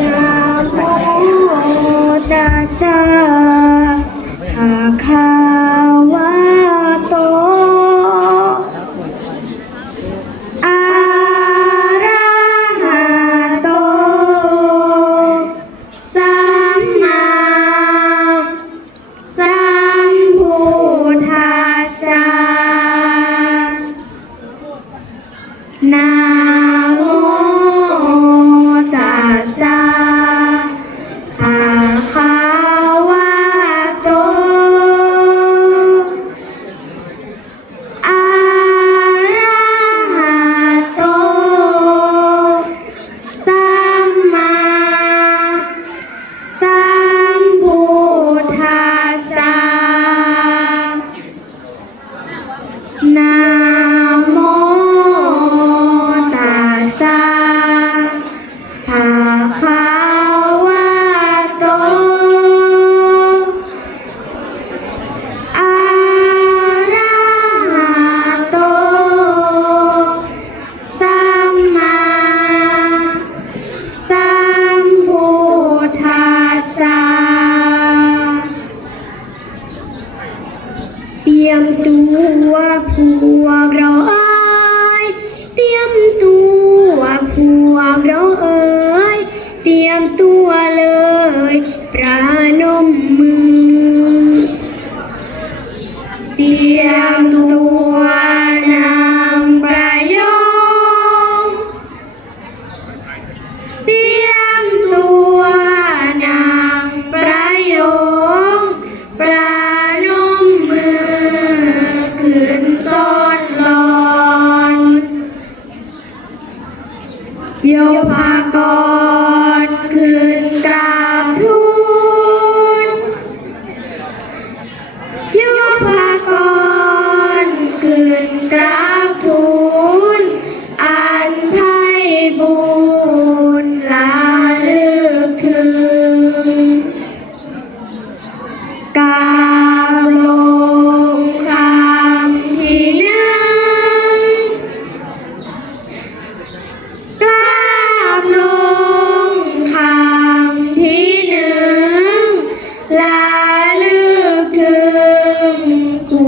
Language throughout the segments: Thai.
นะโมตัสสะหะาวโตอะระหโตสัมมาสัมพุทธัสสะนะ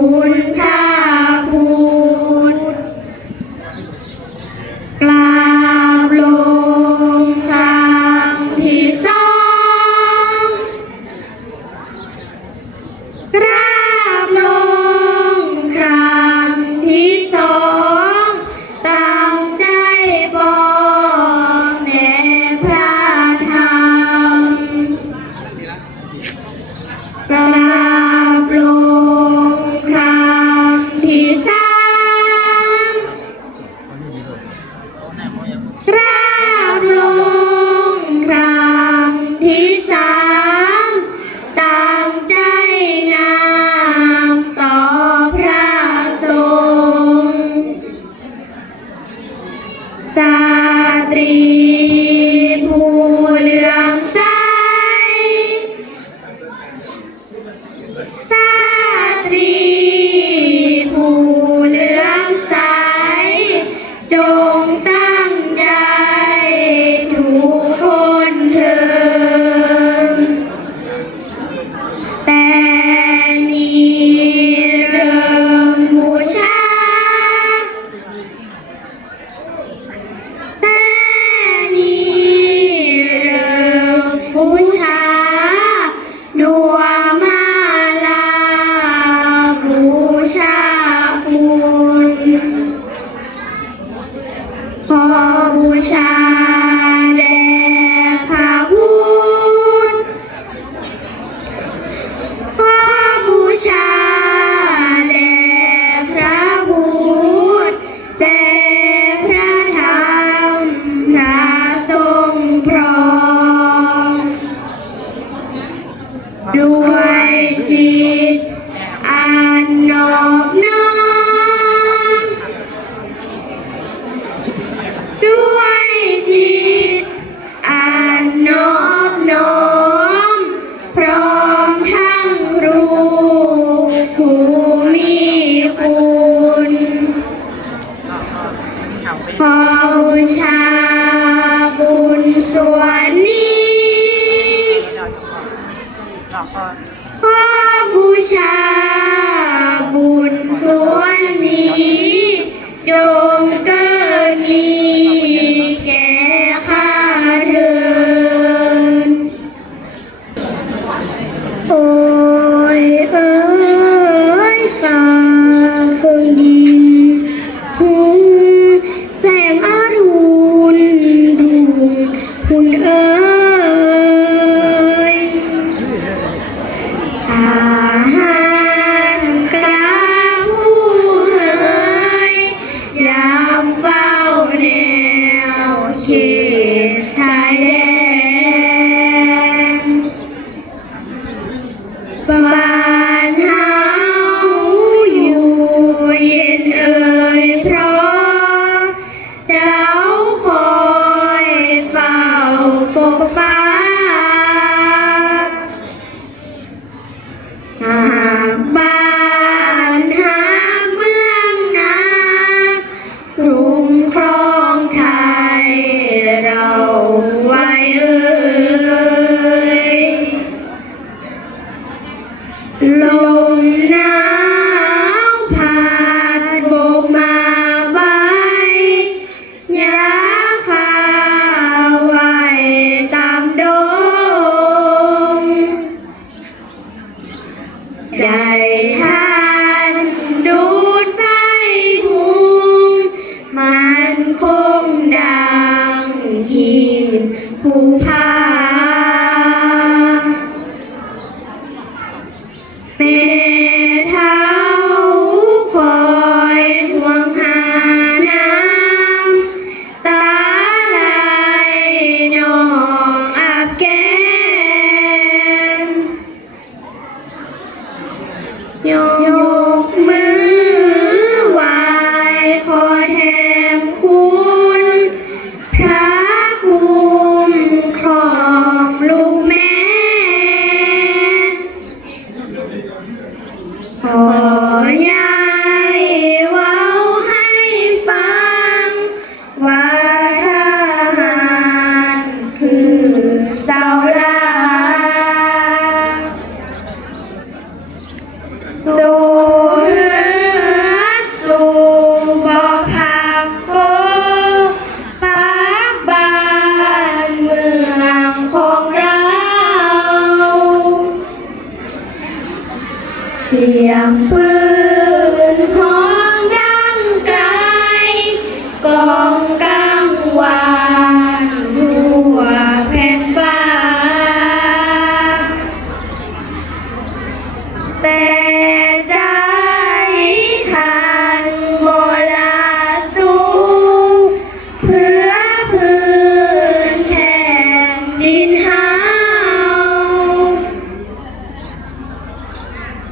คุณค่าคุณราบลงครั้งที่สองราบลงครั้งที่สองตั้งใจบอกแด่พระธรรม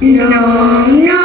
น้อ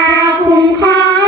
าคุ้มครอง